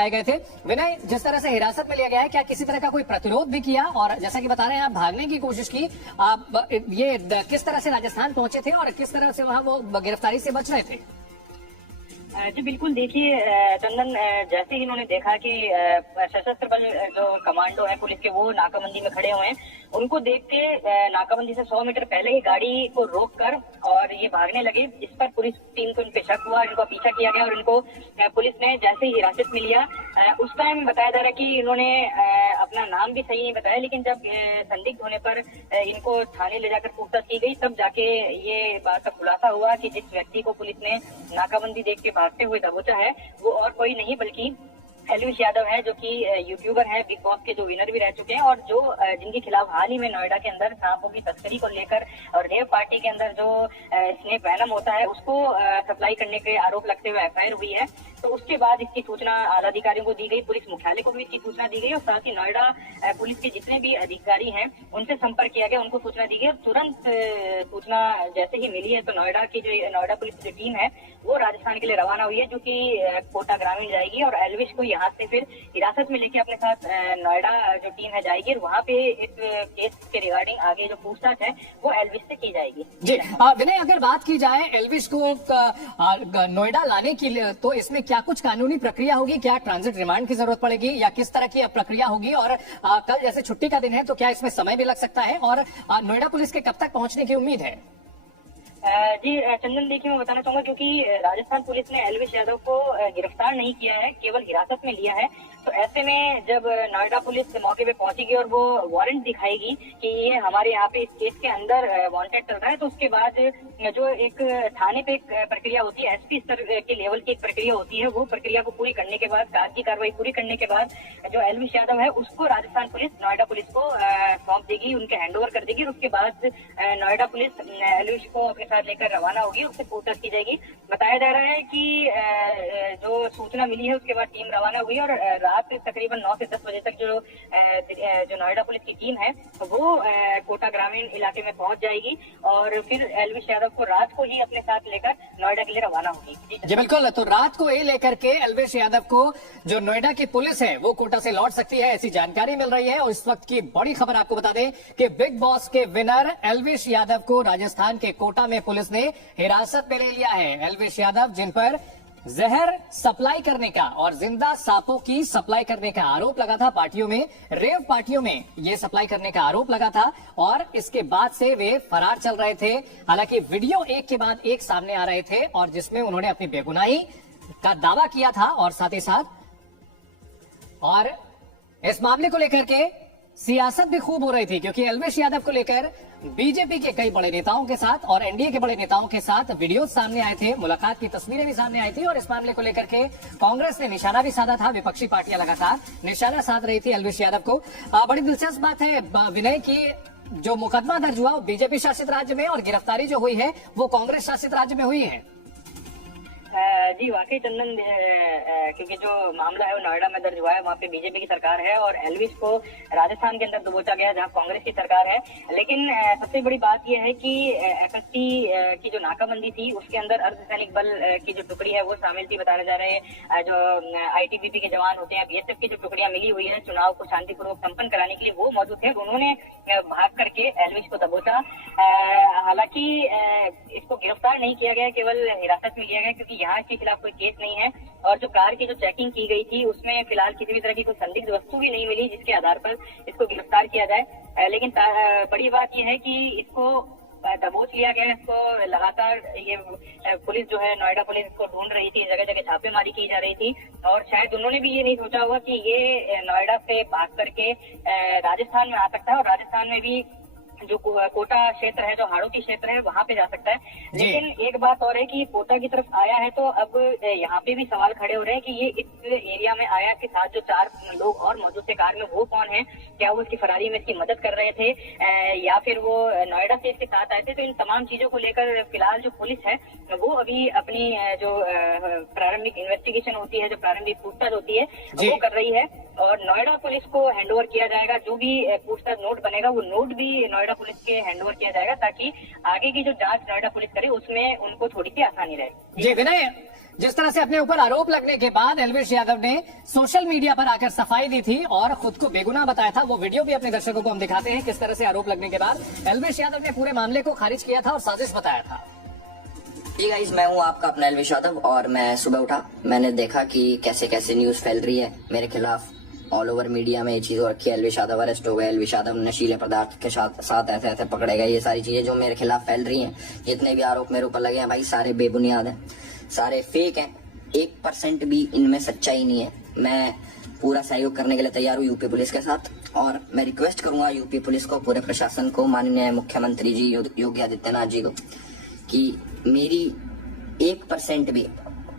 आए गए थे। विनय, जिस तरह से हिरासत में लिया गया है, क्या किसी तरह का कोई प्रतिरोध भी किया? और जैसा कि बता रहे हैं आप भागने की कोशिश की, आप ये किस तरह से राजस्थान पहुंचे थे और किस तरह से वहां वो गिरफ्तारी से बच रहे थे? जी बिल्कुल, देखिए चंदन, जैसे ही इन्होंने देखा कि सशस्त्र बल जो कमांडो है पुलिस के वो नाकाबंदी में खड़े हुए हैं, उनको देख के नाकाबंदी से 100 मीटर पहले ही गाड़ी को रोककर और ये भागने लगे। इस पर पुलिस टीम को इन पे शक हुआ, इनको पीछा किया गया और इनको पुलिस ने जैसे ही हिरासत में लिया, उस टाइम बताया जा रहा है कि इन्होंने अपना नाम भी सही नहीं बताया, लेकिन जब संदिग्ध होने पर इनको थाने ले जाकर पूछताछ की गई, तब जाके ये बात का खुलासा हुआ कि जिस व्यक्ति को पुलिस ने नाकाबंदी देख के भागते हुए दबोचा है वो और कोई नहीं बल्कि एलविश यादव है, जो कि यूट्यूबर है, बिग बॉस के जो विनर भी रह चुके हैं और जो जिनके खिलाफ हाल ही में नोएडा के अंदर सांपों की तस्करी को लेकर और रेव पार्टी के अंदर जो स्नेक वेनम होता है उसको सप्लाई करने के आरोप लगते हुए एफआईआर हुई है। तो उसके बाद इसकी सूचना आला अधिकारियों को दी गई, पुलिस मुख्यालय को भी इसकी सूचना दी गई और साथ ही नोएडा पुलिस के जितने भी अधिकारी हैं उनसे संपर्क किया गया, उनको सूचना दी गई। तुरंत सूचना जैसे ही मिली है तो नोएडा की जो नोएडा पुलिस की जो टीम है वो राजस्थान के लिए रवाना हुई है, जो कि कोटा ग्रामीण जाएगी और एलविश को यहाँ से फिर हिरासत में लेके अपने साथ नोएडा जो टीम है जाएगी और वहाँ पे इस केस के रिगार्डिंग आगे जो पूछताछ है वो एलविश से की जाएगी। जी विनय, अगर बात की जाए एलविश को नोएडा लाने के लिए, तो इसमें क्या कुछ कानूनी प्रक्रिया होगी? क्या ट्रांजिट रिमांड की जरूरत पड़ेगी या किस तरह की प्रक्रिया होगी? और कल जैसे छुट्टी का दिन है तो क्या इसमें समय भी लग सकता है? और नोएडा पुलिस के कब तक पहुंचने की उम्मीद है? जी चंदन, देखिए मैं बताना चाहूंगा, क्योंकि राजस्थान पुलिस ने एलविश यादव को गिरफ्तार नहीं किया है, केवल हिरासत में लिया है। तो ऐसे में जब नोएडा पुलिस मौके पे पहुंचेगी और वो वारंट दिखाएगी कि ये हमारे यहाँ पे इस केस के अंदर वांटेड चल रहा है, तो उसके बाद जो एक थाने पे एक प्रक्रिया होती है, एसपी स्तर के लेवल की एक प्रक्रिया होती है, वो प्रक्रिया को पूरी करने के बाद, कागजी कार्रवाई पूरी करने के बाद जो एलविश यादव है उसको राजस्थान पुलिस नोएडा पुलिस को सौंप देगी, उनके हैंडओवर कर देगी और उसके बाद नोएडा पुलिस एलविश को अपने साथ लेकर रवाना होगी, उससे पूछताछ की जाएगी। बताया जा रहा है कि जो सूचना मिली है उसके बाद टीम रवाना हुई और रात तकरीबन 9 से 10 बजे तक जो नोएडा पुलिस की टीम है वो कोटा ग्रामीण इलाके में पहुंच जाएगी और फिर एलविश यादव को रात को ही अपने साथ लेकर नोएडा के लिए रवाना होगी। जी बिल्कुल, तो रात को ये लेकर के एलविश यादव को जो नोएडा की पुलिस है वो कोटा से लौट सकती है, ऐसी जानकारी मिल रही है। और इस वक्त की बड़ी खबर आपको बता दें कि बिग बॉस के विनर एलविश यादव को राजस्थान के कोटा में पुलिस ने हिरासत में ले लिया है। एलविश यादव, जिन पर जहर सप्लाई करने का और जिंदा सांपों की सप्लाई करने का आरोप लगा था, पार्टियों में, रेव पार्टियों में ये सप्लाई करने का आरोप लगा था और इसके बाद से वे फरार चल रहे थे। हालांकि वीडियो एक के बाद एक सामने आ रहे थे और जिसमें उन्होंने अपनी बेगुनाही का दावा किया था और साथ ही साथ और इस मामले को लेकर के सियासत भी खूब हो रही थी, क्योंकि एलविश यादव को लेकर बीजेपी के कई बड़े नेताओं के साथ और एनडीए के बड़े नेताओं के साथ वीडियो सामने आए थे, मुलाकात की तस्वीरें भी सामने आई थी और इस मामले को लेकर के कांग्रेस ने निशाना भी साधा था। विपक्षी पार्टियां लगातार निशाना साध रही थी एलविश यादव को। बड़ी दिलचस्प बात है विनय की जो मुकदमा दर्ज हुआ वो बीजेपी शासित राज्य में और गिरफ्तारी जो हुई है वो कांग्रेस शासित राज्य में हुई है। जी वाकई चंदन, क्योंकि जो मामला है वो नोएडा में दर्ज हुआ है, वहाँ पे बीजेपी की सरकार है और एलविश को राजस्थान के अंदर दबोचा गया जहाँ कांग्रेस की सरकार है। लेकिन सबसे बड़ी बात यह है कि एफएसटी की जो नाकाबंदी थी उसके अंदर अर्धसैनिक बल की जो टुकड़ी है वो शामिल थी। बताया जा रहा है जो आईटीबीपी के जवान होते हैं, बीएसएफ की जो टुकड़ियां मिली हुई है चुनाव को शांतिपूर्वक संपन्न कराने के लिए, वो मौजूद थे। उन्होंने भाग करके एलविश को दबोचा। हालांकि इसको गिरफ्तार नहीं किया गया, केवल हिरासत में लिया गया, क्योंकि यहाँ इसके खिलाफ कोई केस नहीं है और जो कार की जो चेकिंग की गई थी उसमें फिलहाल किसी भी तरह की कोई संदिग्ध वस्तु भी नहीं मिली जिसके आधार पर इसको गिरफ्तार किया जाए। लेकिन बड़ी बात यह है कि इसको दबोच लिया गया। इसको लगातार ये पुलिस जो है नोएडा पुलिस इसको ढूंढ रही थी, जगह जगह छापेमारी की जा रही थी और शायद उन्होंने भी ये नहीं सोचा होगा कि ये नोएडा से भाग करके राजस्थान में आ सकता है और राजस्थान में भी जो कोटा क्षेत्र है, जो हाड़ौती क्षेत्र है, वहाँ पे जा सकता है। लेकिन एक बात और है कि कोटा की तरफ आया है तो अब यहाँ पे भी सवाल खड़े हो रहे हैं कि ये इस एरिया में आया के साथ जो 4 लोग और मौजूद थे कार में, वो कौन है? क्या वो इसकी फरारी में इसकी मदद कर रहे थे या फिर वो नोएडा से इसके साथ आए थे? तो इन तमाम चीजों को लेकर फिलहाल जो पुलिस है वो अभी अपनी जो प्रारंभिक इन्वेस्टिगेशन होती है, जो प्रारंभिक पूछताछ होती है वो कर रही है और नोएडा पुलिस को हैंडओवर किया जाएगा। जो भी पूछताछ नोट बनेगा वो नोट भी नोएडा पुलिस के हैंडओवर किया जाएगा ताकि आगे की जो जांच नोएडा पुलिस करे उसमें उनको थोड़ी सी आसानी रहे। जी विनय, जिस तरह से अपने ऊपर आरोप लगने के बाद एल्विश यादव ने सोशल मीडिया पर आकर सफाई दी थी और खुद को बेगुनाह बताया था। वो वीडियो भी अपने दर्शकों को हम दिखाते हैं, किस तरह से आरोप लगने के बाद एल्विश यादव ने पूरे मामले को खारिज किया था और साजिश बताया था। जी गाइस, मैं हूं आपका अपना एल्विश यादव और मैं सुबह उठा, मैंने देखा कि कैसे कैसे न्यूज फैल रही है मेरे खिलाफ। ऑल ओवर मीडिया में ये चीज हो रखी है, एल्विश यादव अरेस्ट हो गए, एल्विश यादव नशीले पदार्थ के साथ ऐसे ऐसे पकड़े गए। ये सारी चीजें जो मेरे खिलाफ फैल रही हैं, जितने भी आरोप मेरे ऊपर लगे हैं भाई, सारे बेबुनियाद हैं, सारे फेक हैं, 1% भी इनमें सच्चाई नहीं है। मैं पूरा सहयोग करने के लिए तैयार हूँ यूपी पुलिस के साथ, और मैं रिक्वेस्ट करूंगा यूपी पुलिस को, पूरे प्रशासन को, माननीय मुख्यमंत्री जी योगी आदित्यनाथ जी को, कि मेरी 1% भी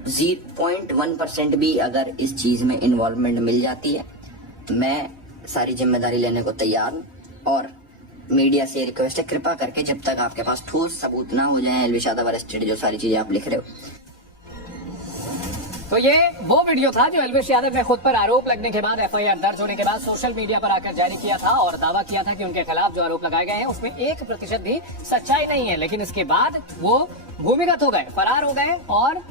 0.1% भी अगर इस चीज में इन्वॉल्वमेंट मिल जाती है, मैं सारी जिम्मेदारी लेने को तैयार हूँ। और मीडिया से रिक्वेस्ट है, कृपा करके जब तक आपके पास ठोस सबूत ना हो जाए एल्विश यादव अरेस्टेड, जो सारी चीजें आप लिख रहे हो। तो ये वो वीडियो था जो एल्विश यादव ने खुद पर आरोप लगने के बाद एफआईआर दर्ज होने के बाद सोशल मीडिया पर आकर जारी किया था और दावा किया था कि उनके खिलाफ जो आरोप लगाए गए हैं उसमें 1% भी सच्चाई नहीं है। लेकिन इसके बाद वो भूमिगत हो गए, फरार हो गए और